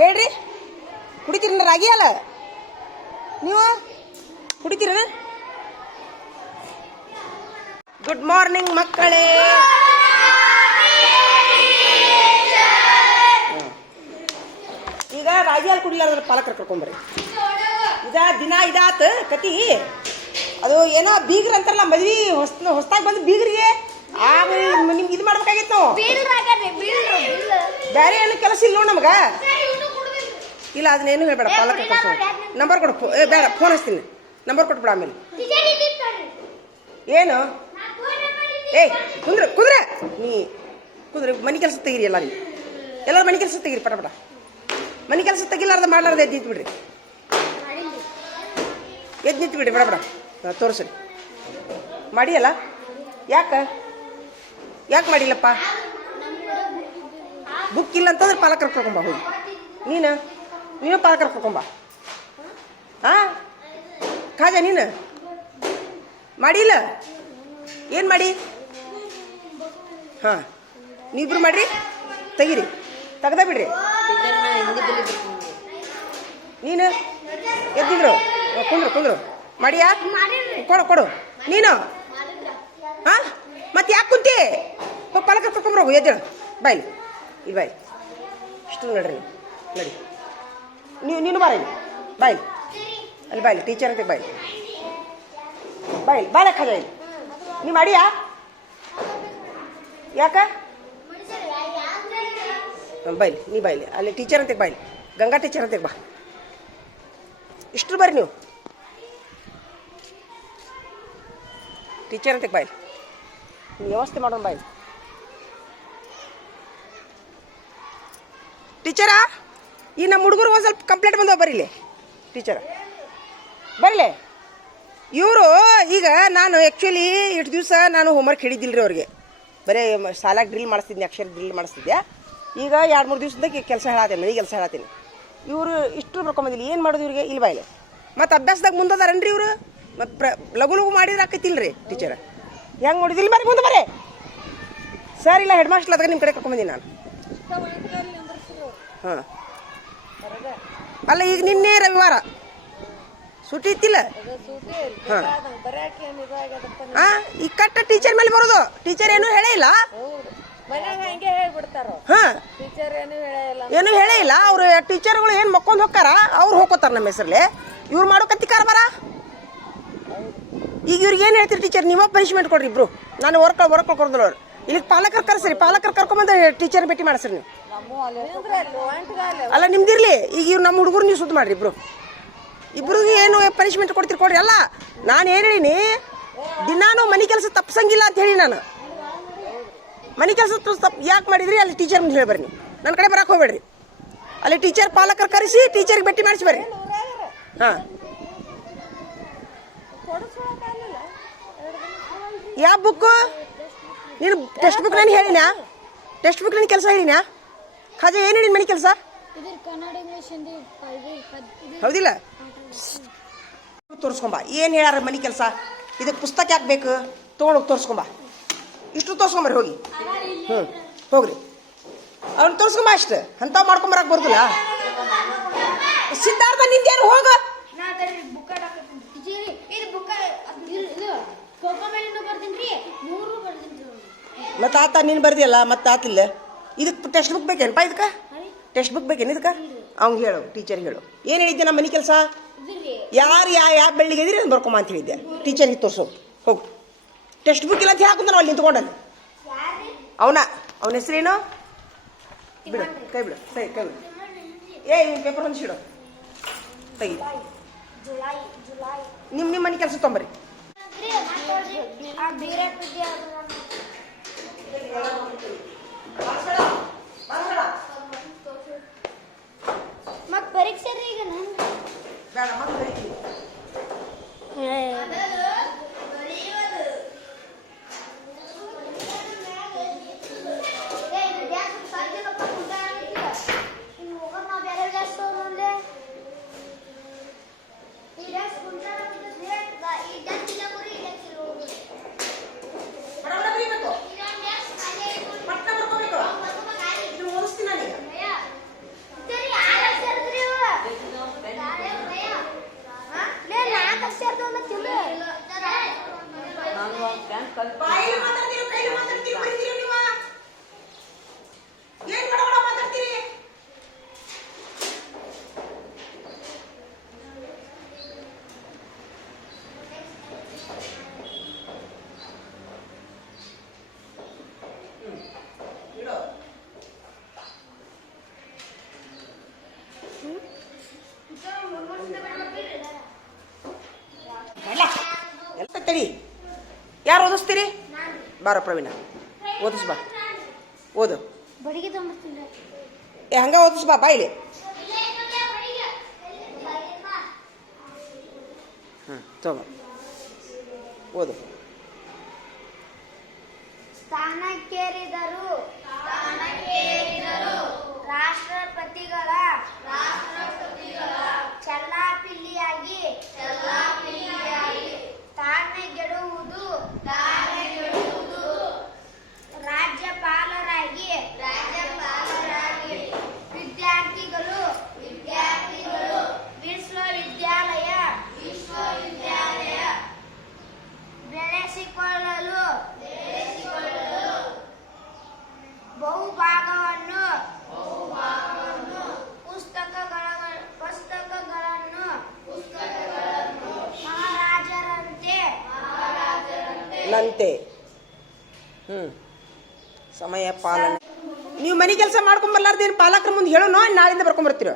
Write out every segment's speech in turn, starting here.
ಹೇಳ್ರಿ, ಕುಡಿತೀರ ರಾಗಿ ಅಲ್ಲ ನೀವು ಕುಡಿತೀರ? ಗುಡ್ ಮಾರ್ನಿಂಗ್ ಮಕ್ಕಳೇ. ಈಗ ರಾಗಿ ಹಾಲು ಕುಡಿಲಾರ್ದ್ರ ಪಾಲಕರು ಕರ್ಕೊಂಬರ್ರಿ. ದಿನ ಇದಾತ ಕತಿ. ಅದು ಏನೋ ಬೀಗ್ರ ಅಂತಾರಲ್ಲ, ಮದ್ವಿ ಹೊಸ್ತಾಗಿ ಬಂದು ಬೀಗ್ರಿಗೆ ನಿಮ್ಗೆ ಇದು ಮಾಡ್ಬೇಕಾಗಿತ್ತು. ನಾವು ಬೇರೆ ಏನು ಕೆಲಸ ಇಲ್ಲ ನೋಡಿ ನಮ್ಗೆ. ಇಲ್ಲ ಅದನ್ನೇನು ಹೇಳ್ಬೇಡ, ಪಾಲಕರು ಕರ್ಕೊಂಡು ನಂಬರ್ ಕೊಡು. ಬೇಡ, ಫೋನ್ ಹಚ್ತೀನಿ, ನಂಬರ್ ಕೊಟ್ಬಿಡ. ಆಮೇಲೆ ಏನು ಕುಂದ್ರೆ ನೀ ಕುಂದ್ರೆ ಮನೆ ಕೆಲಸ ತೆಗೀರಿ. ಎಲ್ಲರೂ ಮನೆ ಕೆಲಸ ತೆಗೀರಿ ಪಟ ಪಟ. ಮನೆ ಕೆಲಸ ತೆಗಿಲಾರ್ದ ಮಾಡ್ಲಾರ್ದ ಎದ್ದು ನಿಂತು ಬಿಡ್ರಿ. ಎದ್ದು ನಿಂತು ಬಿಡ್ರಿ ಬಡ ಬಡ. ತೋರಿಸ್ರಿ ಮಾಡಿಯಲ್ಲ. ಯಾಕೆ ಮಾಡಿಲ್ಲಪ್ಪ? ಬುಕ್ ಇಲ್ಲ ಅಂತಂದ್ರೆ ಪಾಲಕರು ಕರ್ಕೊಂಬ. ಹೋಗಿ ನೀನು ಪಾಲಕರು ಕರ್ಕೊಂಬ. ಖಾಜ ನೀನು ಮಾಡಿಲ್ಲ? ಏನು ಮಾಡಿ? ನೀವಿಬ್ರು ಮಾಡ್ರಿ, ತೆಗೀರಿ, ತೆಗ್ದ ಬಿಡ್ರಿ. ನೀನು ಎದ್ದಿದ್ರು ಕುಂದ್ರು ಮಾಡಿಯಾ? ಕೊಡು ನೀನು. ಮತ್ತೆ ಯಾಕೆ ಕುಂತಿ? ಪಾಲಕ ಕರ್ಕೊಂಬರೋಗು. ಎದ್ದೇಳು, ಬಾಯ್ಲಿ ಇಲ್ಲಿ ಬಾಯ್. ಇಷ್ಟು ನಡ್ರಿ, ನಡಿ. ನೀನು ಬಾರ ಇಲ್ಲಿ, ಬಾಯ್ಲಿ ಅಲ್ಲಿ ಬಾಯ್ಲಿ. ಟೀಚರ್ ಅಂತ ಬಾಯ್ಲಿ, ಬಾಯ್ಲಿ ಖಾಜ ಇಲ್ಲಿ. ನೀ ಮಾಡಿಯಾ? ಯಾಕ ಬಾಯ್ಲಿ, ನೀ ಬಾಯ್ಲಿ ಅಲ್ಲಿ ಟೀಚರ್ ಅಂತ ಬಾಯ್ಲಿ. ಗಂಗಾ ಟೀಚರ್ ಅಂತ ಬಾ. ಇಷ್ಟು ಬರ್ರಿ ನೀವು, ಟೀಚರ್ ಅಂತ ಬಾಯ್ಲಿ. ನೀವು ವ್ಯವಸ್ಥೆ ಮಾಡೋಣ ಬಾಯ್ಲಿ. ಟೀಚರಾ, ಈ ನಮ್ಮ ಹುಡುಗರು ಒಂದು ಸ್ವಲ್ಪ ಕಂಪ್ಲೇಂಟ್ ಬಂದವ. ಬರೀಲಿ ಟೀಚರ, ಬರಲಿ. ಇವರು ಈಗ ನಾನು ಆ್ಯಕ್ಚುಲಿ ಇಷ್ಟು ದಿವಸ ನಾನು ಹೋಮ್ವರ್ಕ್ ಹಿಡಿದಿಲ್ಲ ರೀ ಅವ್ರಿಗೆ. ಬರೀ ಶಾಲಾಗಿ ಡ್ರಿಲ್ ಮಾಡಿಸ್ತಿದ್ದೆ, ಅಕ್ಷರ ಡ್ರಿಲ್ ಮಾಡಿಸ್ತಿದ್ದೆ. ಈಗ 2-3 ದಿವಸದಾಗ ಕೆಲಸ ಹೇಳತ್ತೀನಿ, ಮನೆ ಕೆಲಸ ಹೇಳತ್ತೀನಿ. ಇವರು ಇಷ್ಟು ಬರ್ಕೊಂಬಂದಿಲ್ಲ. ಏನು ಮಾಡೋದು ಇವ್ರಿಗೆ? ಇಲ್ಲಿ ಬಾಯ್ಲೆ. ಮತ್ತು ಅಭ್ಯಾಸದಾಗ ಮುಂದದಾರನ್ರಿ ಇವರು. ಮತ್ತು ಲಘು ಮಾಡಿದ್ರೆ ಆಕೈತಿಲ್ಲ ರೀ ಟೀಚರ್. ಹೆಂಗೆ ನೋಡಿದ್ದು? ಇಲ್ಲಿ ಬರ್ರಿ, ಮುಂದೆ ಬರ್ರಿ. ಸರ್ ಇಲ್ಲ, ಹೆಡ್ ಮಾಸ್ಟರ್ ಅದಾಗ ನಿಮ್ಮ ಕಡೆ ಕರ್ಕೊಂಬಂದಿನಿ ನಾನು. ಅಲ್ಲ ಈಗ ನಿನ್ನೆ ರವಿವಾರ ಸೂಟಿ ಇತ್ತಿಲ್ಲ. ಈಗ ಕಟ್ಟ ಟೀಚರ್ ಮೇಲೆ ಬರೋದು. ಟೀಚರ್ ಏನೂ ಹೇಳೇ ಇಲ್ಲ. ಏನು ಹೇಳೇ ಇಲ್ಲ. ಅವ್ರು ಟೀಚರ್ಗಳು ಏನು ಮಕ್ಕೊಂಡ್ ಹೋಗ್ತಾರ, ಅವ್ರು ಹೋಗ್ಕೋತಾರ ನಮ್ಮ ಹೆಸರಲ್ಲಿ. ಇವ್ರು ಮಾಡೋ ಕತ್ತಿ ಕಾರ್ಬಾರ. ಈಗ ಇವ್ರಿಗೆ ಏನು ಹೇಳ್ತೀರಿ? ಟೀಚರ್ ನೀವ ಪನಿಷ್ಮೆಂಟ್ ಕೊಡ್ರಿ ಇಬ್ರು. ನಾನು ವರ್ಕ್ ಕೊಡ್ದಲ್ಲ. ಅವ್ರು ಇಲ್ಲಿ ಪಾಲಕರು ಕರ್ಸ್ರಿ, ಪಾಲಕರು ಕರ್ಕೊಂಬಂದ ಟೀಚರ್ ಭೇಟಿ ಮಾಡಿಸ್ರಿ ನೀವು. ಅಲ್ಲ ನಿಮ್ದಿರ್ಲಿ. ಈಗ ಇವ್ರು ನಮ್ಮ ಹುಡುಗರು ನೀವು ಸುದ್ದಿ ಮಾಡ್ರಿ ಇಬ್ರಿಗೆ ಏನು ಪನಿಷ್ಮೆಂಟ್ ಕೊಡ್ತೀರಿ ಕೊಡ್ರಿ. ಅಲ್ಲ ನಾನು ಏನು ಹೇಳಿನಿ, ದಿನಾನು ಮನೆ ಕೆಲಸ ತಪ್ಸಂಗಿಲ್ಲ ಅಂತ ಹೇಳಿ. ನಾನು ಮನೆ ಕೆಲಸ ತಪ್ಪು ಯಾಕೆ ಮಾಡಿದ್ರಿ ಅಲ್ಲಿ ಟೀಚರ್ ಮುಂದೆ ಹೇಳಿ ಬರ್ರಿ. ನೀವು ನನ್ನ ಕಡೆ ಬರಕ್ಕೆ ಹೋಗ್ಬೇಡ್ರಿ. ಅಲ್ಲಿ ಟೀಚರ್ ಪಾಲಕರು ಕರೆಸಿ ಟೀಚರ್ಗೆ ಭೇಟಿ ಮಾಡಿಸಿ ಬರ್ರಿ. ಯಾವ ಬುಕ್ಕು? ನೀನು ಟೆಕ್ಸ್ಟ್ ಬುಕ್ ನಾನು ಹೇಳಿನ? ಟೆಕ್ಸ್ಟ್ ಬುಕ್ ನನ್ನ ಕೆಲಸ ಹೇಳಿನ? ಖಾಜ ಏನು ಹೇಳಿನ ಮನೆ ಕೆಲಸ? ಹೌದಿಲ್ಲ? ತೋರಿಸ್ಕೊಂಬ. ಏನು ಹೇಳ್ಯಾರ ಮನೆ ಕೆಲಸ? ಇದಕ್ಕೆ ಪುಸ್ತಕ ಯಾಕೆ ಬೇಕು? ತೊಗೊಂಡೋಗಿ ತೋರಿಸ್ಕೊಂಬ. ಇಷ್ಟು ತೋರಿಸ್ಕೊಂಬರ್ರಿ ಹೋಗಿ. ಹೋಗ್ರಿ, ಅವ್ನು ತೋರಿಸ್ಕೊಂಬ. ಅಷ್ಟು ಅಂಥವು ಮಾಡ್ಕೊಂಬರಕ್ಕೆ ಬರೋದಿಲ್ಲ. ಸಿದ್ಧಾರ್ಥ ನಿಂದೇನು? ಹೋಗ. ಮತ್ತೆ ಆತ ನೀನು ಬರ್ದಿಯಲ್ಲ, ಮತ್ತೆ ಆತಿಲ್ಲ. ಇದಕ್ಕೆ ಟೆಕ್ಸ್ಟ್ ಬುಕ್ ಬೇಕೇನಪ್ಪ? ಇದಕ್ಕೆ ಟೆಕ್ಸ್ಟ್ ಬುಕ್ ಬೇಕೇನು? ಇದಕ್ಕೆ ಅವ್ನಿಗೆ ಹೇಳು, ಟೀಚರ್ಗೆ ಹೇಳು. ಏನು ಹೇಳಿದ್ದೆ ನಮ್ಮ ಮನೆ ಕೆಲಸ? ಯಾರು ಯಾವ ಬೆಳ್ಳಿಗೆ ಇದ್ರಿ ಅದನ್ನು ಬರ್ಕೊಂಬ ಅಂತ ಹೇಳಿದ್ದೆ. ಟೀಚರ್ಗೆ ತೋರಿಸು ಹೋಗು. ಟೆಕ್ಸ್ಟ್ ಬುಕ್ ಇಲ್ಲ ಅಂತ ಹಾಕುಂದ ಅಲ್ಲಿ ನಿಂತ್ಕೊಂಡಲ್ಲಿ. ಅವನ ಹೆಸರೇನು? ಬಿಡು, ಕೈ ಬಿಡು, ಕೈ ಬಿಡು. ಇವ್ನು ಪೇಪರ್ ಹೊಂದಿಸಿಡು, ತೆಗಿ. ನಿಮ್ಮ ಮನೆ ಕೆಲಸ ತೊಂಬರಿ. ಮತ್ತೆ ಪರೀಕ್ಷೆ ರೀ ಈಗ ನಾನು ಬೇಡ, ಮತ್ತೆ ಬರೀತೀನಿ. ಓದಿಸ್ತೀರಿ? ಬಾರ ಪ್ರವೀಣ, ಓದಿಸ್ ಬಾ. ಓದು. ಹಂಗ ಓದಿಸ್ ಬಾ ಇಲ್ಲಿ. ತಗೋ ಓದು. ಸ್ಥಾನಕ್ಕೇರಿದರು ರಾಷ್ಟ್ರಪತಿಗಳ ಚೆಲ್ಲಾಪಿಲ್ಲಿಯಾಗಿ ತಾಳ್ಮೆಗೆಡುವುದು ರಾಜ್ಯಪಾಲರಾಗಿ ವಿದ್ಯಾರ್ಥಿಗಳು ವಿಶ್ವವಿದ್ಯಾಲಯ ಬೆಳೆಸಿಕೊಳ್ಳಲು ಬಹುಭಾಗವನ್ನು ಪುಸ್ತಕಗಳನ್ನು ನಂತೆ. ಸಮಯ ಪಾಲನೆ. ನೀವು ಮನೆ ಕೆಲಸ ಮಾಡ್ಕೊಂಬರ್ಲಾರ್ದೇನು ಪಾಲಕರ ಮುಂದೆ ಹೇಳೋಣ, ನಾಳಿಂದ ಬರ್ಕೊಂಬರ್ತೀರ?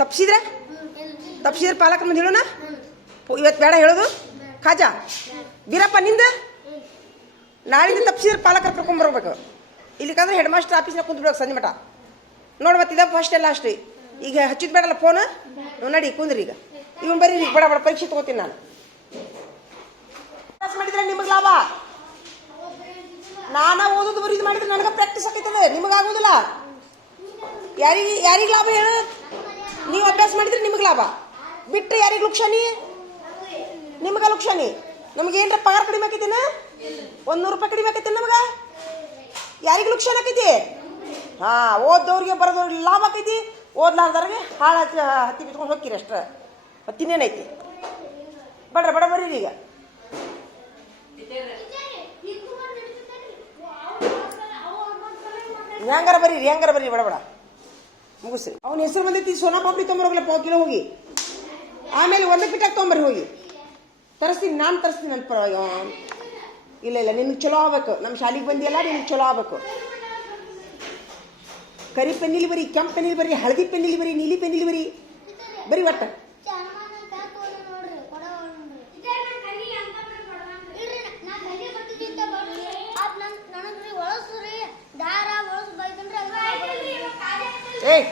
ತಪ್ಸಿದ್ರೆ ಪಾಲಕರ ಮುಂದೆ ಹೇಳೋಣ. ಇವತ್ತು ಬೇಡ ಹೇಳೋದು. ಖಾಜಾ ಬೀರಪ್ಪ ನಿಂದ ನಾಳಿಂದ ತಪ್ಸಿದ್ರೆ ಪಾಲಕರು ಕರ್ಕೊಂಬರ್ಬೇಕು. ಇಲ್ಲಿಕಂದ್ರೆ ಹೆಡ್ ಮಾಸ್ಟರ್ ಆಫೀಸ್ನಾಗ ಕುಂತ್ಬಿಡ್ಬೇಕು ಸಂಜೆ ಮಠ. ನೋಡಿ ಮತ್ತೆ ಇದ ಫಸ್ಟ್ ಎಲ್ಲ ಅಷ್ಟೇ. ಈಗ ಹಚ್ಚಿದ್ ಬೇಡಲ್ಲ ಫೋನ್. ನಡಿ ಕುಂದ್ರಿ. ಈಗ ಇವನ್ ಬರೀ ಬಡ ಬಡ ಪರೀಕ್ಷೆ ತಗೋತೀನಿ ನಾನು. ಮಾಡಿದ್ರೆ ನಿಮಗೆ ಲಾಭ. ನಾನಾ ಓದೋದು ಬರೀದು ಮಾಡಿದ್ರೆ ನನಗೆ ಪ್ರಾಕ್ಟೀಸ್ ಆಕೈತದೆ, ನಿಮಗಾಗೋದಿಲ್ಲ. ಯಾರಿಗೆ ಲಾಭ ಹೇಳು? ನೀವು ಅಭ್ಯಾಸ ಮಾಡಿದ್ರೆ ನಿಮಗೆ ಲಾಭ. ಬಿಟ್ಟರೆ ಯಾರಿಗೆ ಲುಕ್ಷಾನಿ? ನಿಮ್ಗೆ ಲುಕ್ಷಾನಿ. ನಮಗೇನ್ರ ಪಗಾರ ಕಡಿಮೆ ಆಕೈತೇನ? 100 ರೂಪಾಯಿ ಕಡಿಮೆ ಆಕೈತೆ ನಮಗ? ಯಾರಿಗೆ ಲುಕ್ಷಾನ್ ಆಕೈತಿ? ಓದೋರಿಗೆ ಬರೋದವ್ರಿಗೆ ಲಾಭ ಆಕೈತಿ, ಓದ್ಲಾರ್ದವ್ರಿಗೆ ಹಾಳು ಹತ್ತಿ ಬಿತ್ಕೊಂಡು ಹೋಗ್ತೀರಿ ಅಷ್ಟ. ಮತ್ತಿನ್ನೇನೈತಿ? ಬಡ್ರ ಬಡ ಬರ್ರಿ. ಈಗ ಹೆಂಗಾರ ಬರ್ರಿ ಬಡ ಬಡ ಮುಗಿಸ್ರಿ. ಅವನ ಹೆಸರು ಬಂದೈತಿ. ಸೋನಾ ಪಾಪಡಿ ತೊಗೊಂಬರೋಗ್ಲ 1 ಕಿಲೋ ಹೋಗಿ. ಆಮೇಲೆ 1 ಪಿಟ್ಟಾಗ ತೊಗೊಂಬರ್ರಿ ಹೋಗಿ. ತರಿಸ್ತೀನಿ, ನಾನು ತರಿಸ್ತೀನಿ ಅಂತ. ಇಲ್ಲ ನಿನಗೆ ಚಲೋ ಆಗ್ಬೇಕು. ನಮ್ಮ ಶಾಲೆಗೆ ಬಂದಿಯಲ್ಲ, ನಿನಗೆ ಚಲೋ ಆಗ್ಬೇಕು. ಕರಿ ಪೆನ್ನಿಲಿ ಬರಿ, ಕೆಂಪು ಪೆನ್ನಿಲಿ ಬರಿ, ಹಳದಿ ಪೆನ್ನಿಲಿ ಬರಿ, ನೀಲಿ ಪೆನ್ನಿಲಿ ಬರಿ ಒಟ್ಟ.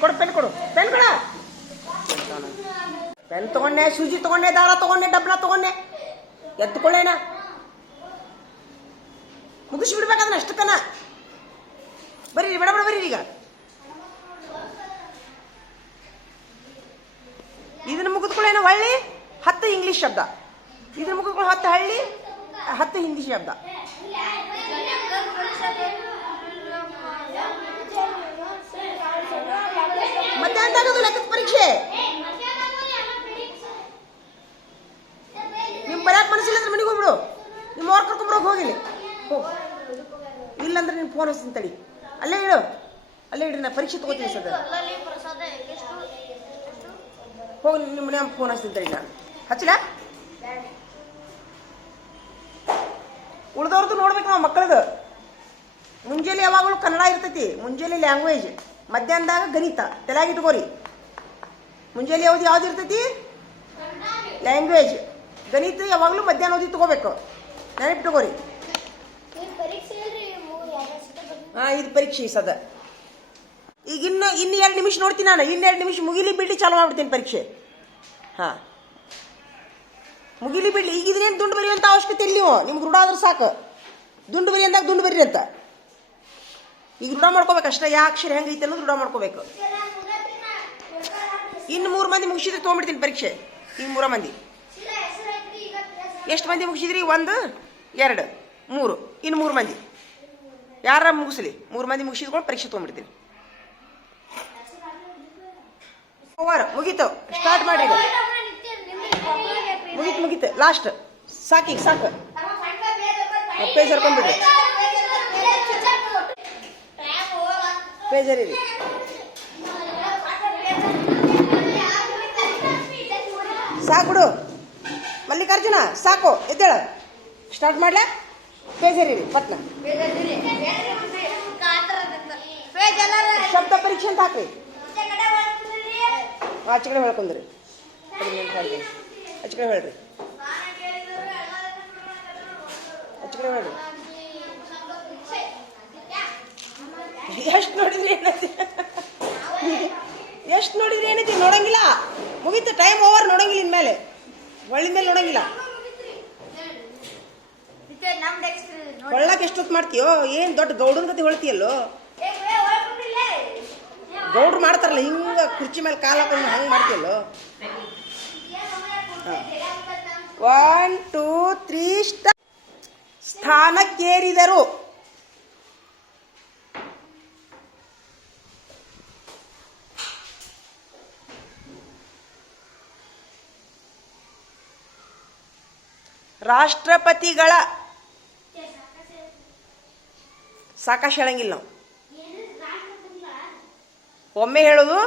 ಕೊಡು ಪೆನ್ ಕೊಡು. ಪೆನ್ ತಗೊಂಡೆ, ಸೂಜಿ ತಗೊಂಡೆ, ದಾರ ತಗೊಂಡೆ, ಡಬ್ಲ ತಗೊಂಡೆ, ಎತ್ಕೊಳ್ಳೇನ ಮುಗಿಸ್ಬಿಡ್ಬೇಕಾದ್ರೆ ಅಷ್ಟಕ್ಕನ. ಬರೀ ಬಡ ಬರೀ. ಈಗ ಇದನ್ನ ಮುಗಿದ್ಕೊಳ್ಳೇನ ಹೊಳ್ಳಿ 10 ಇಂಗ್ಲಿಷ್ ಶಬ್ದ, ಇದನ್ನ ಮುಗಿದ್ಕೊಳ್ಳಿ 10 ಹಳ್ಳಿ 10 ಹಿಂದಿ ಶಬ್ದ. ಮಧ್ಯಾಹ್ನದಾಗದು ಲೆಕ್ಕದ ಪರೀಕ್ಷೆ. ನಿಮ್ ಬರಕ್ ಮನಸ್ಸಿಲ್ಲ ಅಂದ್ರೆ ಮನೆಗೆ ಹೋಗ್ಬಿಡು. ನಿಮ್ಮ ಅವ್ರ ಕರ್ಕೊಂಬರೋಕೆ ಹೋಗಿಲ್ಲ. ಇಲ್ಲಂದ್ರೆ ನೀನು ಫೋನ್ ಹಚ್ತೀನಿ ತಡಿ. ಅಲ್ಲೇ ಇಡ್ರಿ. ನಾ ಪರೀಕ್ಷೆ ತಗೋತೀನಿ ಸದ. ಹೋಗಿ ನಿಮ್ಮ ಮನೆ ಫೋನ್ ಹಚ್ತೀನಿ ತಡಿ. ನಾನು ಹಚ್ಚಲ. ಉಳ್ದವ್ರದ್ದು ನೋಡ್ಬೇಕು ನಾವು ಮಕ್ಕಳದು. ಮುಂಜಾನೆ ಯಾವಾಗಲೂ ಕನ್ನಡ ಇರ್ತೈತಿ. ಮುಂಜಾನೆ ಲ್ಯಾಂಗ್ವೇಜ್, ಮಧ್ಯಾಹ್ನದಾಗ ಗಣಿತ. ತಲೆಯಾಗಿಟ್ಕೋರಿ. ಮುಂಜಾನೆ ಯಾವ್ದು ಇರ್ತೈತಿ? ಲ್ಯಾಂಗ್ವೇಜ್. ಗಣಿತ ಯಾವಾಗಲೂ ಮಧ್ಯಾಹ್ನ ಓದಿ ತಗೋಬೇಕು. ನೆನಪಿಟ್ಕೋರಿ. ಇದು ಪರೀಕ್ಷೆ ಸದ. ಈಗ ಇನ್ನು 2 ನಿಮಿಷ ನೋಡ್ತೀನಿ ನಾನು. 2 ನಿಮಿಷ ಮುಗಿಲಿ ಬಿಡ್ಲಿ, ಚಾಲು ಮಾಡ್ಬಿಡ್ತೀನಿ ಪರೀಕ್ಷೆ. ಮುಗಿಲಿ ಬಿಡ್ಲಿ. ಈಗ ಇದನ್ನೇನು ದುಂಡು ಬರಿ ಅಂತ ಅವಶ್ಯಕತೆ ಇಲ್ಲ. ನಿಮ್ಗೆ ರೂಢ ಆದ್ರೆ ಸಾಕು. ದುಂಡು ಬರಿ ಅಂದಾಗ ದುಂಡು ಬರಿ ಅಂತ. ಈಗ ರೂಢ ಮಾಡ್ಕೋಬೇಕು ಅಷ್ಟೇ. ಯಾ ಅಕ್ಷರ ಹೆಂಗೈತೆ ಅನ್ನೋದು ರೂಢ ಮಾಡ್ಕೋಬೇಕು. ಇನ್ನು 3 ಮಂದಿ ಮುಗಿಸಿದ್ರೆ ತೊಗೊಂಡ್ಬಿಡ್ತೀನಿ ಪರೀಕ್ಷೆ. ಇನ್ನು 3 ಮಂದಿ. ಎಷ್ಟು ಮಂದಿ ಮುಗಿಸಿದ್ರಿ? 1 2 3. ಇನ್ನು 3 ಮಂದಿ ಯಾರ ಮುಗಿಸ್ಲಿ. 3 ಮಂದಿ ಮುಗಿಸಿದ್ಕೊಂಡು ಪರೀಕ್ಷೆ ತೊಗೊಂಡ್ಬಿಡ್ತೀನಿ. ಓವರ್. ಮುಗೀತು. ಸ್ಟಾರ್ಟ್ ಮಾಡಿ. ಮುಗೀತು. ಲಾಸ್ಟ್ ಸಾಕೀಗ ಸಾಕು. ಪೇಜ್ ಹರ್ಕೊಂಡ್ಬಿಡ್ರಿ. ಪೇಜ್ ಹರೀರಿ. ಸಾಕು ಬಿಡು ಮಲ್ಲಿಕಾರ್ಜುನ, ಸಾಕು. ಎದ್ದೇಳ. ಸ್ಟಾರ್ಟ್ ಮಾಡ್ಲಾ? ಪೇಜ್ ಹರೀರಿ ಪಟ್ನ. ಶಬ್ದ ಪರೀಕ್ಷೆ ಅಂತ ಹಾಕ್ರಿ. ಆಚೆ ಕಡೆ ಹೇಳ್ಕೊಂಡ್ರಿ. ಆಚೆ ಕಡೆ ಹೇಳ್ರಿ. ಹೆಚ್ಚು ಕಡೆ ಮಾಡಿ. ಎಷ್ಟು ನೋಡಿದ್ರಿ ಏನೈತಿ, ಎಷ್ಟು ನೋಡಿದ್ರಿ ಏನೈತಿ, ನೋಡಂಗಿಲ್ಲ. ಮುಗೀತು, ಟೈಮ್ ಓವರ್. ನೋಡಂಗಿಲ್ಲ ಇನ್ಮೇಲೆ, ಒಳ್ಳೆ ಮೇಲೆ ನೋಡಂಗಿಲ್ಲ. ಒಳ್ಳಕ್ಕೆ ಎಷ್ಟೊತ್ತು ಮಾಡ್ತೀಯೋ? ಏನು ದೊಡ್ಡ ಗೌಡನ ಕತೆ ಹೊಳ್ತೀಯಲ್ಲೋ. ಗೌಡ್ರು ಮಾಡ್ತಾರಲ್ಲ ಹಿಂಗ ಕುರ್ಚಿ ಮೇಲೆ ಕಾಲು ಹಾಕೊಂಡು ಹಂಗೆ ಮಾಡ್ತೀಯಲ್ಲೋ. 1 2 3 ಸ್ಥಾನಕ್ಕೇರಿದರು. ರಾಷ್ಟ್ರಪತಿಗಳ ಸಾಕಾಶ್ ಹೇಳಂಗಿಲ್ಲ ನಾವು. ಒಮ್ಮೆ ಹೇಳೋದು,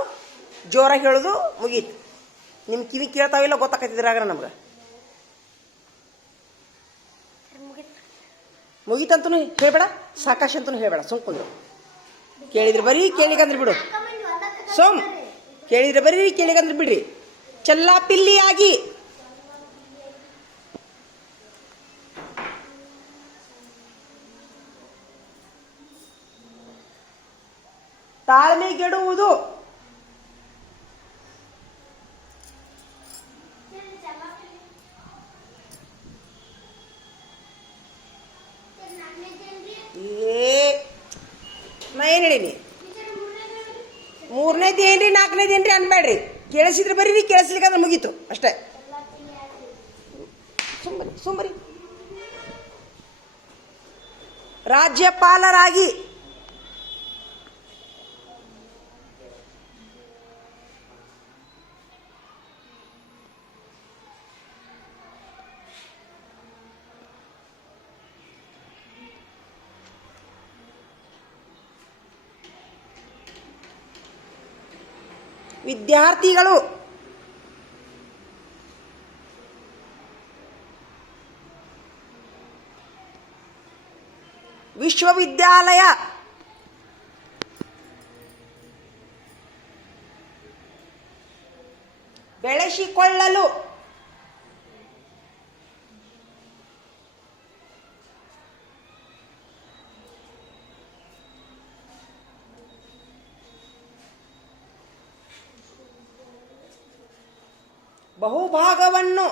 ಜೋರಾಗಿ ಹೇಳೋದು, ಮುಗೀತು. ನಿಮ್ಮ ಕಿವಿ ಕೇಳ್ತಾವಿಲ್ಲ ಗೊತ್ತಾಕತ್ತಿದ್ರಾಗ ನಮ್ಗೆ. ಮುಗೀತಂತೂ ಹೇಳ್ಬೇಡ, ಸಾಕಾಶ್ ಅಂತೂ ಹೇಳ್ಬೇಡ. ಸುಮ್ಕೊಂಡು ಕೇಳಿದ್ರೆ ಬರೀ ಕೇಳಿಗಂದ್ರೆ ಬಿಡು. ಸೋಮ್ ಕೇಳಿದ್ರೆ ಬರೀ ಕೇಳಿಗಂದ್ರೆ ಬಿಡ್ರಿ. ಚಲ್ಲಾಪಿಲ್ಲಿಯಾಗಿ ತಾಳ್ಮೆಗೆಡುವುದು. ನಾ ಏನು ಹೇಳೀನಿ? 3ನೇದು ಏನ್ರಿ 4ನೇದು ಏನ್ರಿ ಅನ್ಬೇಡ್ರಿ. ಕೇಳಿಸಿದ್ರೆ ಬರೀ, ಕೇಳಿಸ್ಲಿಕ್ಕಂದ್ರೆ ಮುಗೀತು ಅಷ್ಟೇ. ಸುಮ್ಮರಿ. ರಾಜ್ಯಪಾಲರಾಗಿ ವಿದ್ಯಾರ್ಥಿಗಳು ವಿಶ್ವವಿದ್ಯಾಲಯ ಬೆಳೆಸಿಕೊಳ್ಳಲು ಬಹುಭಾಗವನ್ನು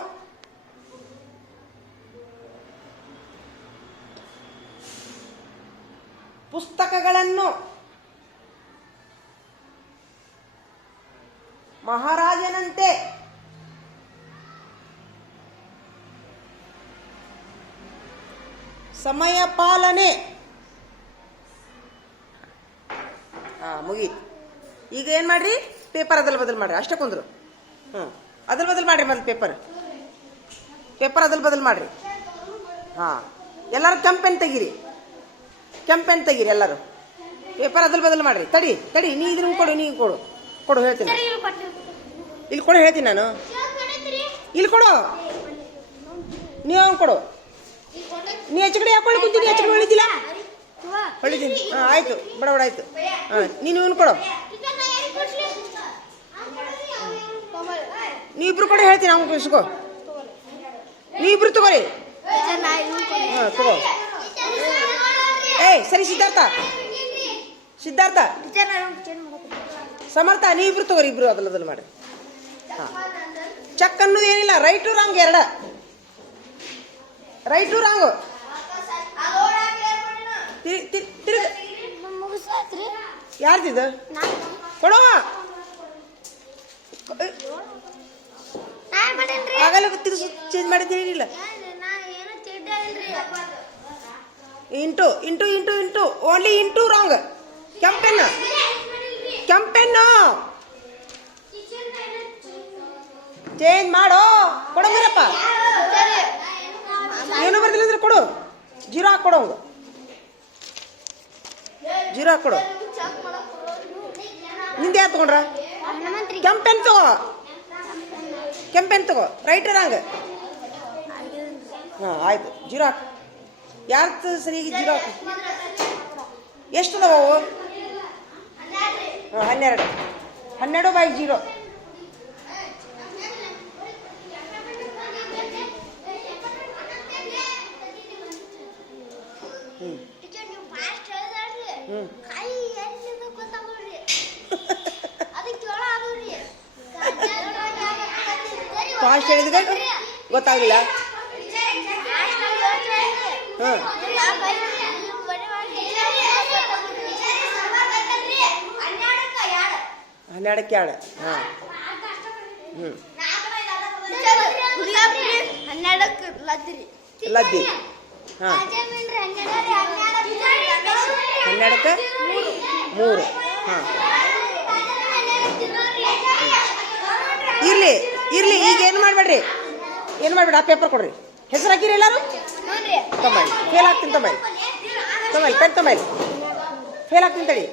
ಪುಸ್ತಕಗಳನ್ನು ಮಹಾರಾಜನಂತೆ ಸಮಯ ಪಾಲನೆ. ಮುಗೀತು. ಈಗ ಏನು ಮಾಡ್ರಿ? ಪೇಪರ್ ಅದಲ್ ಬದಲ್ ಮಾಡ್ರಿ. ಅಷ್ಟೇ ಕುಂದ್ರು. ಅದಲ್ ಬದಲ್ ಮಾಡ್ರಿ. ಮೊದಲು ಪೇಪರ್ ಅದಲ್ ಬದಲ್ ಮಾಡ್ರಿ. ಎಲ್ಲರೂ ಕೆಂಪೆನ್ ತೆಗೀರಿ, ಕೆಂಪೆನ್ ತೆಗೀರಿ ಎಲ್ಲರೂ. ಪೇಪರ್ ಅದಲ್ ಬದಲ್ ಮಾಡ್ರಿ. ತಡಿ ನೀ ಇದನ್ನ ಕೊಡು, ನೀ ಕೊಡು ಹೇಳ್ತೀನಿ. ಇಲ್ಲಿ ಕೊಡು ಹೇಳ್ತೀನಿ ನಾನು. ಇಲ್ಲಿ ಕೊಡು, ನೀವು ಅವ್ನು ಕೊಡು. ನೀ ಹೆಚ್ಚು ಕಡೆ ಯಾಕೆ ಕುಂತೀನಿ? ಹೆಚ್ಚು ಕಡೆ ಹೊಳಿತಿಲ್ಲ? ಹೊಳಿತೀನಿ. ಆಯ್ತು, ಬಡ ಆಯ್ತು. ನೀನು ಇವನು ಕೊಡು. ನೀವಿಬ್ರು ಕೊಡಿ ಹೇಳ್ತೀನಿ. ಅವ್ನು ಇಸ್ಕೋ. ನೀವಿಬ್ರು ತಗೋರಿ. ತಗೋ. ಸರಿ. ಸಿದ್ಧಾರ್ಥ ಸಮರ್ಥ ನೀವಿಬ್ರು ತಗೋರಿ. ಇಬ್ರು ಅದಲ್ಲದಲ್ಲಿ ಮಾಡಿ. ಚೆಕ್ ಅನ್ನೋದು ಏನಿಲ್ಲ. ರೈಟು ರಾಂಗ್ ಎರಡ. ರೈಟು ರಾಂಗು ಯಾರ್ದಿದು? ಕೊಡವ. ಆಗಲ್ಲ ತಿರ್ಸು ಚೇಂಜ್ ಮಾಡಿದ್ದೇನಿಲ್ಲ. Into only into wrong. ಕೆಂಪೆನ್ನು ಚೇಂಜ್ ಮಾಡೋ. ಕೊಡೋ ಮೀರಪ್ಪ. ಏನು ಬರ್ದಿಲ್ಲ ಅಂದ್ರೆ ಕೊಡು. ಜೀರೋ ಹಾಕೊಡೋ. ಜೀರೋ ಹಾಕೊಡು. ನಿಂದೆ ಯಾರು ತಗೊಂಡ್ರ? ಕೆಂಪೆನ್ ತಗೋ. Right wrong. ಆಯ್ತು. ಜೀರೋ ಹಾಕು. ಯಾರ್ದು ಸರಿಯಾಗಿ ಜೀರೋ ಹಾಕು. ಎಷ್ಟು ಅದಾವ ಅವು? 12/0. ಫಾಸ್ಟ್ ಹೇಳಿದ್ರೆ ಗೊತ್ತಾಗಲಿಲ್ಲ. ಹಾಂ, 12ಕ್ಕೆ 2. ಹಾಂ, ಹ್ಞೂ, 12ಕ್ಕೆ ಲದ್ದಿ. ಹಾಂ, 12ಕ್ಕೆ 3. ಹಾಂ, ಇರಲಿ ಇರಲಿ. ಈಗ ಏನು ಮಾಡಬೇಡ್ರಿ, ಏನು ಮಾಡಬೇಡಿ. ಆ ಪೇಪರ್ ಕೊಡ್ರಿ. ಹೆಸರು ಹಾಕಿರಿ ಎಲ್ಲರೂ. ತೊಂಬೈಲಿ ಫೇಲ್ ಆಗ್ತೀನಿ. ತೊಂಬೈಲಿ ಪೆನ್ ತೊಂಬೈಲಿ ಫೇಲ್ ಆಗ್ತೀನಿ ತಡಿ.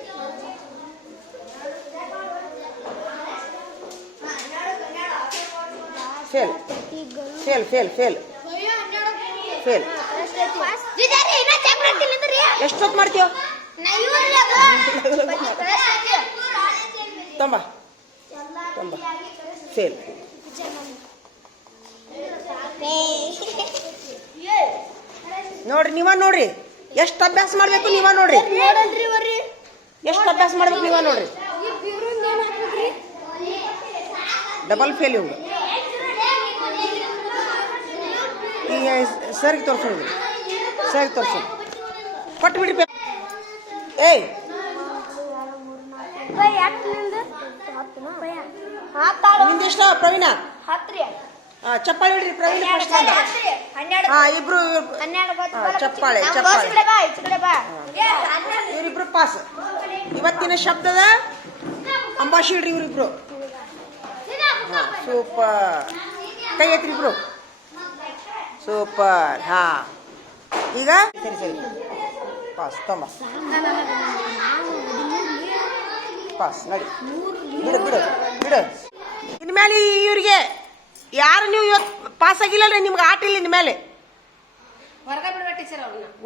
Fail fail fail fail fail. ಎಷ್ಟೊತ್ತು ಮಾಡ್ತೀವ? ತೊಂಬ ಫೇಲ್. ನೋಡ್ರಿ, ನೀವ ನೋಡ್ರಿ ಎಷ್ಟು ಅಭ್ಯಾಸ ಮಾಡ್ಬೇಕು. ನೀವ ನೋಡ್ರಿ ಎಷ್ಟು ಅಭ್ಯಾಸ ಮಾಡ್ಬೇಕು. ನೀವ ನೋಡ್ರಿ. ಡಬಲ್ ಫೇಲ್ ಇವ್ರು. ಈಗ ಸರ್ಗೆ ತೋರ್ಸೋಣ, ಸರ್ಗೆ ತೋರ್ಸೋಣ. ಕೊಟ್ಟು ಬಿಡ್ರಿ ಪೇಪರ್. ಏಯ್, ನಿಂದಿಷ್ಟ ಪ್ರವೀಣ. ಚಪ್ಪಾಳೆ ಬಿಡ್ರಿ. ಪ್ರವೀಣ ಫಸ್ಟ್ ಬಂದ. ಹಾಂ, ಇಬ್ರು ಚಪ್ಪಾಳೆ ಚಪ್ಪಾಳೆ. ಇವರಿಬ್ರು ಪಾಸ್. ಇವತ್ತಿನ ಶಬ್ದದ ಅಂಬಾಸಿಡ್ರಿ ಇವರಿಬ್ರು. ಹಾಂ, ಸೂಪರ್. ಕೈ ಎತ್ರಿ ಇಬ್ರು. ಸೂಪರ್. ಹಾಂ, ಈಗ ಸರಿ ಸರಿ ಪಾಸ್. ತೊಂಬ ಪಾಸ್. ನಡಿ, ಬಿಡು ಬಿಡು ಬಿಡು. ಇನ್ಮೇಲೆ ಇವ್ರಿಗೆ ಯಾರು ನೀವು ಇವತ್ತು ಪಾಸ್ ಆಗಿಲ್ಲ ನಿಮ್ಗೆ ಆಟ ಇಲ್ಲ. ಇನ್ಮೇಲೆ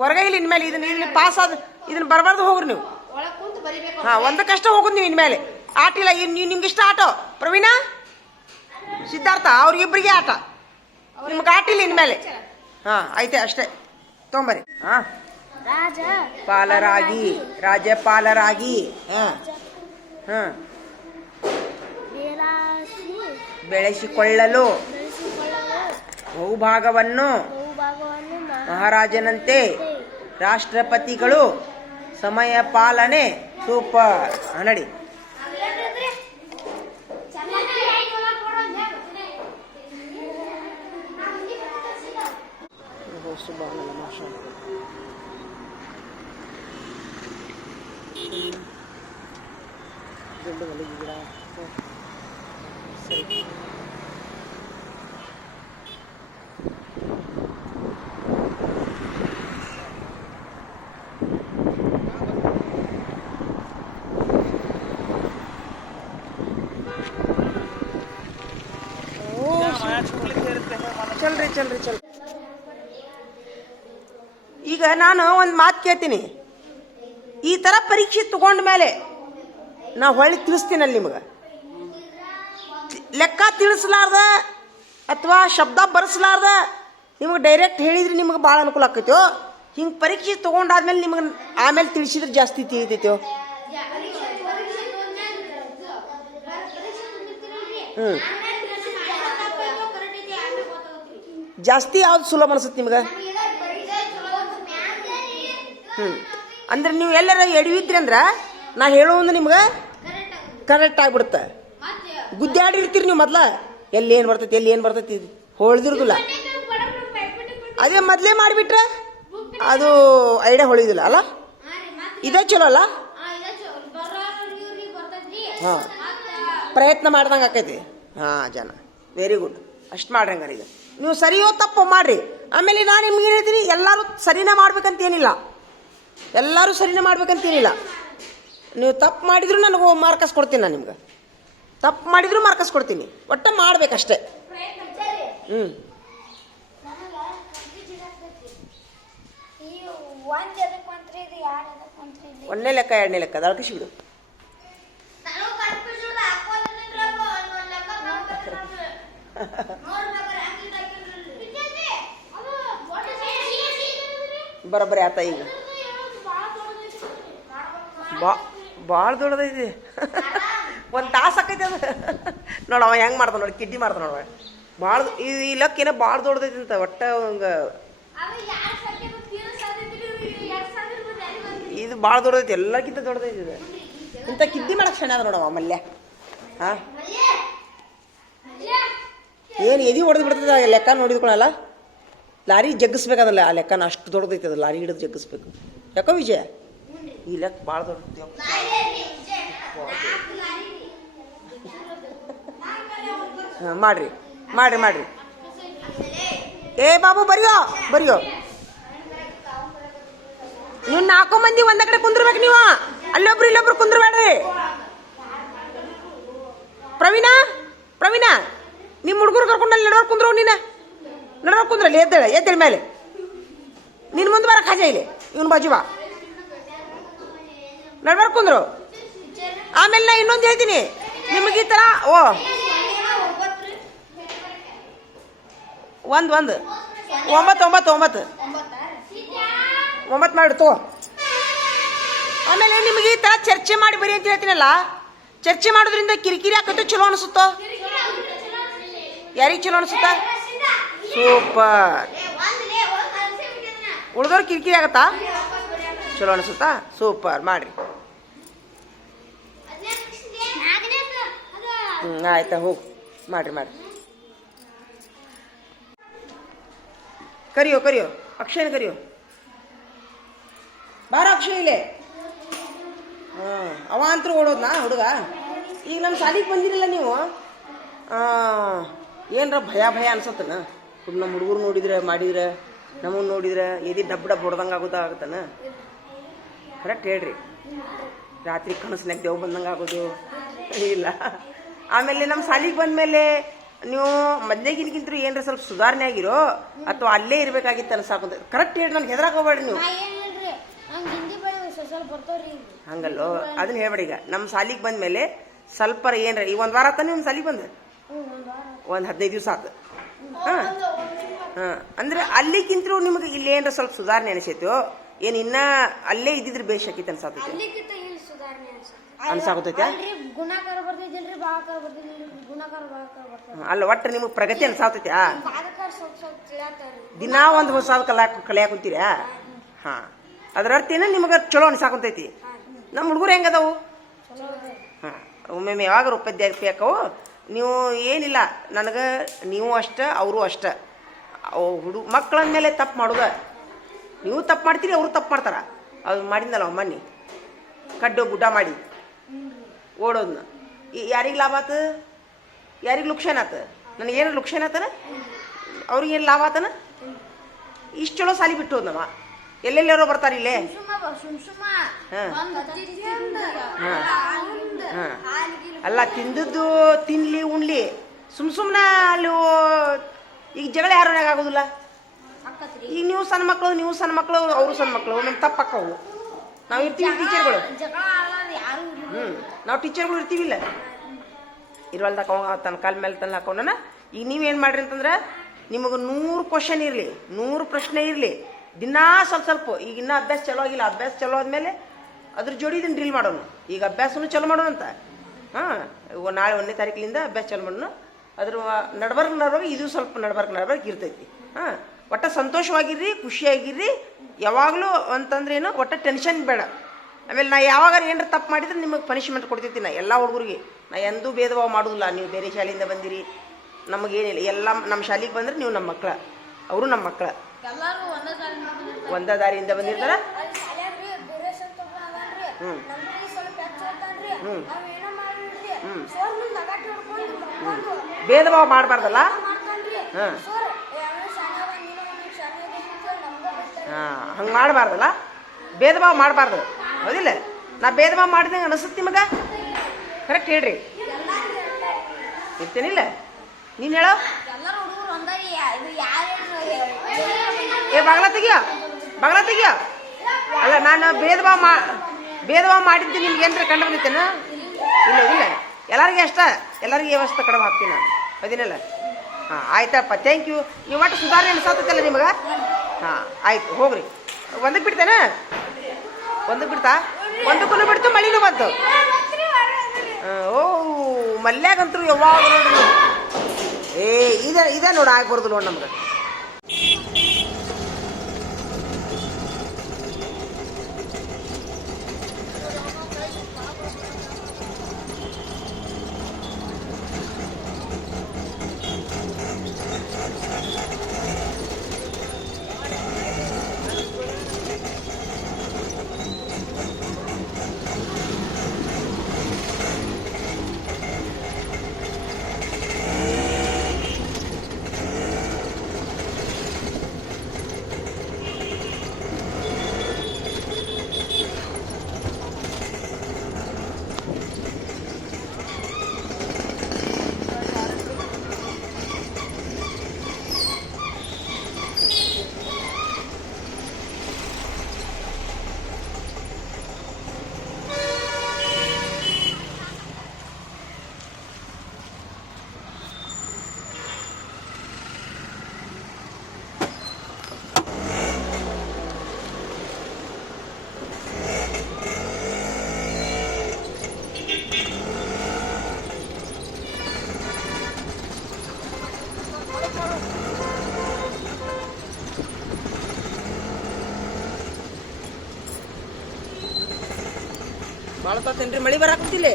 ಹೊರಗ ಇಲ್ಲ. ಇನ್ಮೇಲೆ ಇದನ್ನ ಇಲ್ಲಿ ಪಾಸ್ ಆದ ಇದನ್ನ ಬರಬಾರ್ದು ಹೋಗ್ರಿ ನೀವು. ಹಾಂ, ಒಂದಕ್ಕಷ್ಟ ಹೋಗುದು ನೀವು. ಇನ್ಮೇಲೆ ಆಟ ಇಲ್ಲ. ನಿಮ್ಗೆ ಇಷ್ಟ ಆಟೋ ಪ್ರವೀಣ ಸಿದ್ಧಾರ್ಥ ಅವ್ರಿಗಿಬ್ಬರಿಗೆ ಆಟ. ನಿಮ್ಗೆ ಆಟ ಇಲ್ಲ ಇನ್ಮೇಲೆ. ಹಾಂ, ಐತೆ ಅಷ್ಟೇ. ತೊಂಬರಿ. ಹಾಂ, ಪಾಲರಾಗಿ ರಾಜ್ಯಪಾಲರಾಗಿ. ಹಾಂ ಹಾಂ, ಬೆಳೆಸಿಕೊಳ್ಳಲು ಬಹುಭಾಗವನ್ನು ಮಹಾರಾಜನಂತೆ ರಾಷ್ಟ್ರಪತಿಗಳು ಸಮಯ ಪಾಲನೆ. ಸೂಪರ್. ನಡಿ. ಚಲ್ರಿ ಚಲ್ರಿ ಚಲ್. ಈಗ ನಾನು ಒಂದು ಮಾತು ಕೇಳ್ತೀನಿ. ಈ ಥರ ಪರೀಕ್ಷೆ ತಗೊಂಡ ಮೇಲೆ ನಾ ಹೊಳ್ಳಿ ತಿಳಿಸ್ತೀನಲ್ಲಿ ನಿಮಗೆ. ಲೆಕ್ಕ ತಿಳಿಸಲಾರ್ದ ಅಥವಾ ಶಬ್ದ ಬರೆಸಲಾರ್ದ ನಿಮಗೆ ಡೈರೆಕ್ಟ್ ಹೇಳಿದ್ರೆ ನಿಮಗೆ ಭಾಳ ಅನುಕೂಲ ಆಕೈತೋ. ಹಿಂಗೆ ಪರೀಕ್ಷೆ ತೊಗೊಂಡಾದ್ಮೇಲೆ ನಿಮಗೆ ಆಮೇಲೆ ತಿಳಿಸಿದ್ರೆ ಜಾಸ್ತಿ ತಿಳಿತೈತೋ. ಹ್ಞೂ, ಜಾಸ್ತಿ ಯಾವ್ದು ಸುಲಭ ಅನ್ಸುತ್ತೆ ನಿಮ್ಗೆ? ಅಂದ್ರೆ ನೀವು ಎಲ್ಲರ ಎಡವಿದ್ರಿ ಅಂದ್ರೆ ನಾ ಹೇಳೋದು ನಿಮ್ಗೆ ಕರೆಕ್ಟ್ ಆಗ್ಬಿಡುತ್ತೆ. ಗುದ್ದಾಡಿರ್ತೀರಿ ನೀವು ಮೊದ್ಲ. ಎಲ್ಲಿ ಏನು ಬರ್ತೈತಿ ಎಲ್ಲಿ ಏನು ಬರ್ತೈತಿ ಹೊಳ್ದಿರೋದಿಲ್ಲ. ಅದೇ ಮೊದಲೇ ಮಾಡಿಬಿಟ್ರೆ ಅದು ಐಡಿಯಾ ಹೊಳಿದಿಲ್ಲ ಅಲ್ಲ. ಇದೇ ಚಲೋ ಅಲ್ಲ. ಹಾಂ, ಪ್ರಯತ್ನ ಮಾಡ್ದಂಗೆ ಆಕೈತಿ. ಹಾಂ, ಜನ ವೆರಿ ಗುಡ್. ಅಷ್ಟು ಮಾಡ್ರಿ. ಹಂಗಾರೆ ಈಗ ನೀವು ಸರಿಯೋ ತಪ್ಪು ಮಾಡಿರಿ. ಆಮೇಲೆ ನಾನು ನಿಮ್ಗೆ ಹೇಳ್ತೀನಿ, ಎಲ್ಲರೂ ಸರಿನೇ ಮಾಡ್ಬೇಕಂತೇನಿಲ್ಲ. ಎಲ್ಲರೂ ಸರಿನೇ ಮಾಡ್ಬೇಕಂತೇನಿಲ್ಲ. ನೀವು ತಪ್ಪು ಮಾಡಿದ್ರು ನನಗೆ ಮಾರ್ಕಸ್ ಕೊಡ್ತೀನಿ. ನಾನು ನಿಮ್ಗೆ ತಪ್ಪು ಮಾಡಿದ್ರು ಮಾರ್ಕಸ್ ಕೊಡ್ತೀನಿ. ಒಟ್ಟು ಮಾಡ್ಬೇಕಷ್ಟೆ. ಹ್ಞೂ, ಒಂದನೇ ಲೆಕ್ಕ ಎರಡನೇ ಲೆಕ್ಕ ಅದಳ್ಕಿಸಿ ಬಿಡು. ಬರೋಬ್ಬರಿ ಆತ. ಈಗ ಭಾಳ ದೊಡ್ಡದೈತಿ. ಒಂದು ತಾಸು ಆಕೈತಿ ಅದು. ನೋಡವ ಹೆಂಗೆ ಮಾಡ್ತಾನೆ ನೋಡಿ. ಕಿಡ್ಡಿ ಮಾಡ್ತಾನೆ ನೋಡವ. ಭಾಳ ಇದು ಈ ಲಕ್ ಏನೋ ಭಾಳ ದೊಡ್ಡದೈತಿ ಅಂತ ಒಟ್ಟ ಹಂಗೆ ಇದು ಭಾಳ ದೊಡ್ಡದೈತಿ ಎಲ್ಲಕ್ಕಿಂತ ದೊಡ್ಡದೈತಿ ಇದು ಇಂಥ ಕಿದ್ದಿ ಮಾಡಕ್ಕೆ ಶಣ ಅದ ನೋಡವ ಮಲ್ಯ ಹಾಂ ಏನು ಎದಿ ಹೊಡೆದು ಬಿಡ್ತದ ಲೆಕ್ಕ ನೋಡಿದ್ಕೊಳಲ್ಲ ಲಾರಿ ಜಗ್ಗಿಸ್ಬೇಕದಲ್ಲ ಆ ಲೆಕ್ಕನ ಅಷ್ಟು ದೊಡ್ಡದೈತಿ ಅದು ಲಾರಿ ಹಿಡಿದು ಜಗ್ಗಿಸ್ಬೇಕು ಯಾಕೋ ವಿಜಯ ಈ ಲೆಕ್ಕ ಭಾಳ ದೊಡ್ಡದೈತಿ ಹಾಂ ಮಾಡ್ರಿ ಮಾಡ್ರಿ ಮಾಡ್ರಿ ಏ ಬಾಬು ಬರಿಯೋ ಬರಿಯೋ ನೀವು 4 ಮಂದಿ ಒಂದ ಕಡೆ ಕುಂದ್ರಬೇಕು ನೀವು ಅಲ್ಲೊಬ್ರು ಇಲ್ಲೊಬ್ರು ಕುಂದ್ರಬೇಡ್ರಿ ಪ್ರವೀಣ ನಿಮ್ಮ ಹುಡುಗರು ಕರ್ಕೊಂಡಲ್ಲಿ ನಡವರ್ ಕುಂದ್ರು ನೀನ ನಡವರ್ ಕುಂದ್ರಲ್ಲಿ ಎದ್ದೇಳ ಮೇಲೆ ನಿನ್ನ ಮುಂದೆ ಬರಕ್ಕೆ ಹಾಜ ಇಲ್ಲಿ ಇವನು ಬಾಜು ಬಾ ನಡವರ್ ಕುಂದ್ರು ಆಮೇಲೆ ನಾ ಇನ್ನೊಂದು ಹೇಳ್ತೀನಿ ನಿಮಗೆ ಈ ಥರ ಒಂದು 9 ಮಾಡಿ ತಗೋ ಆಮೇಲೆ ನಿಮಗೆ ಈ ಥರ ಚರ್ಚೆ ಮಾಡಿ ಬರಿ ಅಂತ ಹೇಳ್ತೀನಲ್ಲ ಚರ್ಚೆ ಮಾಡೋದ್ರಿಂದ ಕಿರಿಕಿರಿ ಹಾಕತ್ತೆ ಚಲೋ ಅನಿಸುತ್ತೋ ಯಾರಿಗೆ ಚಲೋ ಅನಿಸುತ್ತಾ ಸೂಪರ್ ಉಳಿದವ್ರು ಕಿರಿಕಿರಿ ಆಗತ್ತಾ ಚಲೋ ಅನಿಸುತ್ತಾ ಸೂಪರ್ ಮಾಡ್ರಿ ಆಯ್ತಾ ಹೋಗು ಮಾಡ್ರಿ ಕರಿಯೋ ಅಕ್ಷಯನ ಕರಿಯೋ ಬಾರ ಅಕ್ಷಯ್ ಇಲ್ಲೇ ಅವ ಅಂತೂ ಓಡೋದ್ನಾ ಹುಡುಗ ಈಗ ನಮ್ಮ ಶಾಲಿಗೆ ಬಂದಿರಲಿಲ್ಲ ನೀವು ಏನರ ಭಯ ಅನ್ಸತ್ತನ ನಮ್ಮ ಹುಡುಗರು ನೋಡಿದ್ರೆ ಮಾಡಿದ್ರೆ ನಮಗೆ ನೋಡಿದ್ರೆ ಎದಿ ಡಬ್ ಹೊಡೆದಂಗೆ ಆಗುತ್ತಾಗತ್ತನ ಕರೆಕ್ಟ್ ಹೇಳ್ರಿ ರಾತ್ರಿ ಕನಸ್ನಾಗ ದೇವ್ ಬಂದಂಗೆ ಆಗೋದು ಇಲ್ಲ ಆಮೇಲೆ ನಮ್ಮ ಶಾಲಿಗೆ ಬಂದಮೇಲೆ ನೀವು ಮೊದಲೇಗಿನಗಿಂತರೂ ಏನರ ಸ್ವಲ್ಪ ಸುಧಾರಣೆ ಆಗಿರೋ ಅಥವಾ ಅಲ್ಲೇ ಇರಬೇಕಾಗಿತ್ತು ಅನ್ಸಾಕ ಕರೆಕ್ಟ್ ಹೇಳಿ ನನಗೆ ಹೆದರಾಕ ಹೋಗ್ಬೇಡಿ ನೀವು ಹಂಗಲ್ಲೋ ಅದನ್ನ ಹೇಳ್ಬೇಡಿ ಈಗ ನಮ್ಮ ಶಾಲಿಗೆ ಬಂದಮೇಲೆ ಸ್ವಲ್ಪ ಏನ್ರ ಈ 1 ವಾರ ಆತ ನಿಮ್ಮ ಶಾಲಿಗೆ ಬಂದು ಒಂದು 15 ದಿವಸ ಆತು ಹಾಂ ಅಂದ್ರೆ ಅಲ್ಲಿಗಿಂತರೂ ನಿಮಗೆ ಇಲ್ಲಿ ಏನರ ಸ್ವಲ್ಪ ಸುಧಾರಣೆ ಅನಿಸೈತೋ ಏನು ಇನ್ನ ಅಲ್ಲೇ ಇದ್ದಿದ್ರೆ ಬೇಷಾಕಿತ್ತು ಅನ್ಸಾತೈತೆ ಅನ್ಸಾಕತೈತೆ ಅಲ್ಲ ಒಟ್ಟು ನಿಮಗೆ ಪ್ರಗತಿ ಅನ್ಸಾತೈತೆ ದಿನಾ ಒಂದು ಹೊಸ ಕಲಿಯಾಕ ಕುಂತೀರಾ ಹಾಂ ಅದ್ರ ಅರ್ಥ ಏನ ನಿಮಗೆ ಚಲೋ ಅನ್ಸಾಕುಂತೈತಿ ನಮ್ಮ ಹುಡುಗರು ಹೆಂಗದವು ಹಾಂ ಒಮ್ಮೊಮ್ಮೆ ಯಾವಾಗ ಉಪಾಧ್ಯಾಯಕವು ನೀವು ಏನಿಲ್ಲ ನನಗೆ ನೀವು ಅಷ್ಟ ಅವರು ಅಷ್ಟ ಮಕ್ಕಳ ಮೇಲೆ ತಪ್ಪು ಮಾಡೋದ ನೀವು ತಪ್ಪು ಮಾಡ್ತೀರಿ ಅವರು ತಪ್ಪು ಮಾಡ್ತಾರ ಅದು ಮಾಡಿದ್ನಲ್ಲ ಮನ್ನಿ ಕಡ್ಡು ಗುಡ್ಡ ಮಾಡಿ ಓಡೋದನ್ನ ಯಾರಿಗೆ ಲಾಭ ಆತ ಯಾರಿಗೆ ಲುಕ್ಷಾನ ಆತ ನನಗೇನು ಲುಕ್ಷಾನ ಆತನ ಅವ್ರಿಗೇನು ಲಾಭ ಆತನ ಇಷ್ಟು ಚಲೋ ಸಾಲಿ ಬಿಟ್ಟು ಹೋದ್ನವ ಎಲ್ಲೆಲ್ಲಾರೋ ಬರ್ತಾರೆ ಇಲ್ಲೇ ಅಲ್ಲ ತಿಂದದ್ದು ತಿನ್ಲಿ ಉಣ್ಲಿ ಸುಮ್ಮನೆ ಅಲ್ಲಿ ಈಗ ಜಗಳ ಯಾರೋನಾಗ ಆಗೋದಿಲ್ಲ ಈಗ ನೀವು ಸಣ್ಣ ಮಕ್ಕಳು ಅವರು ಸಣ್ಣ ಮಕ್ಕಳು ನಮ್ಮ ತಪ್ಪಕ್ಕವು ನಾವು ಇರ್ತೀವಿ ಟೀಚರ್ಗಳು ನಾವು ಟೀಚರ್ಗಳು ಇರ್ತೀವಿಲ್ಲ ಇರುವಲ್ದಾಗ ಅವ ತನ್ನ ಕಾಲ ಮೇಲೆ ತನ್ನ ಹಾಕೊಂಡನ ಈಗ ನೀವೇನು ಮಾಡ್ರಿ ಅಂತಂದ್ರೆ ನಿಮಗೆ 100 ಕ್ವಶನ್ ಇರಲಿ 100 ಪ್ರಶ್ನೆ ಇರಲಿ ದಿನಾ ಸ್ವಲ್ಪ ಈಗ ಇನ್ನೂ ಅಭ್ಯಾಸ ಚಲೋ ಆಗಿಲ್ಲ ಅಭ್ಯಾಸ ಚಲೋ ಆದಮೇಲೆ ಅದ್ರ ಜೋಡಿ ಇದನ್ನು ಡ್ರಿಲ್ ಮಾಡೋಣ ಈಗ ಅಭ್ಯಾಸನೂ ಚಲೋ ಮಾಡೋಣ ಅಂತ ಹಾಂ ನಾಳೆ 1ನೇ ತಾರೀಕಿನಿಂದ ಅಭ್ಯಾಸ ಚಲೋ ಮಾಡೋಣ ಅದ್ರ ನಡ್ಬರ್ಕ್ ಇದು ಸ್ವಲ್ಪ ನಡ್ಬರ್ಕ್ ಇರ್ತೈತಿ ಹಾಂ ಒಟ್ಟು ಸಂತೋಷವಾಗಿರ್ರಿ ಖುಷಿಯಾಗಿರ್ರಿ ಯಾವಾಗಲೂ ಅಂತಂದ್ರೆ ಏನು ಒಟ್ಟು ಟೆನ್ಷನ್ ಬೇಡ ಆಮೇಲೆ ನಾ ಯಾವಾಗ ಏನಾರ ತಪ್ಪು ಮಾಡಿದ್ರೆ ನಿಮಗೆ ಪನಿಷ್ಮೆಂಟ್ ಕೊಡ್ತೈತಿ ನಾ ಎಲ್ಲ ಹುಡುಗರಿಗೆ ನಾ ಎಂದೂ ಭೇದ ಭಾವ ಮಾಡೋದಿಲ್ಲ ನೀವು ಬೇರೆ ಶಾಲೆಯಿಂದ ಬಂದಿರಿ ನಮಗೇನಿಲ್ಲ ಎಲ್ಲ ನಮ್ಮ ಶಾಲೆಗೆ ಬಂದ್ರೆ ನೀವು ನಮ್ಮ ಮಕ್ಕಳ ಅವರು ನಮ್ಮ ಮಕ್ಕಳ ಒಂದ ದಾರಿಯಿಂದ ಬಂದಿರ್ತಾರ ಭೇದ ಭಾವ ಮಾಡಬಾರ್ದಲ್ಲ ಹಾಂ ಹಂಗೆ ಮಾಡಬಾರ್ದಲ್ಲ ಭೇದ ಭಾವ ಮಾಡಬಾರ್ದು ಹೌದಿಲ್ಲ ನಾ ಭೇದ ಭಾವ ಮಾಡಿದಂಗೆ ಅನಿಸುತ್ತೆ ನಿಮಗೆ ಕರೆಕ್ಟ್ ಹೇಳ್ರಿ ಇರ್ತೇನಿಲ್ಲ ನೀನು ಹೇಳೋ ಏ ಬಾಗ್ಲ ತೆಗಿಯೋ ಅಲ್ಲ ನಾನು ಭೇದ ಭಾವ ಮಾಡಿದ್ದು ನಿಮ್ಗೆ ಏನಾರ ಕಂಡು ಬಂದಿತ್ತೇನ ಇಲ್ಲ ಎಲ್ಲರಿಗೆ ಅಷ್ಟ ಎಲ್ಲರಿಗೆ ವ್ಯವಸ್ಥೆ ಕಡಿಮೆ ಹಾಕ್ತೀನಿ ನಾನು ಅದೇನಲ್ಲ ಹಾಂ ಆಯ್ತಪ್ಪ ಥ್ಯಾಂಕ್ ಯು ನೀವು ಒಟ್ಟು ಸುಧಾರಣೆ ಅನ್ಸಾತೈತಲ್ಲ ನಿಮಗೆ ಹಾಂ ಆಯ್ತು ಹೋಗ್ರಿ ಒಂದಕ್ಕೆ ಬಿಡ್ತೇನೆ ಒಂದಕ್ಕೆ ಬಿಡ್ತಾ ಒಂದಕ್ಕೂ ಬಿಡ್ತು ಮಳಿನೂ ಬಂತು ಓ ಮಲ್ಯಾಗಂತೂ ಯಾವಾಗ ನೋಡ್ರಿ ಇದೇ ನೋಡಿ ಆಗ್ಬಾರ್ದು ನೋಡಿ ನಮ್ಗೆ. ಭಾಳ ತತ್ತೇನ್ರಿ ಮಳಿ ಬರಾಕತ್ತಿಲ್ಲ.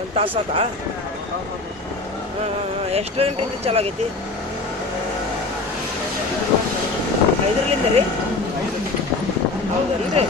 ಒಂದು ತಾಸು ಆತಾ? ಎಷ್ಟು ಗಂಟೆಯಿಂದ ಚಾಲು ಆಗೈತಿ? 5ರಿಂದ ರೀ? ಹೌದಲ್ರಿ?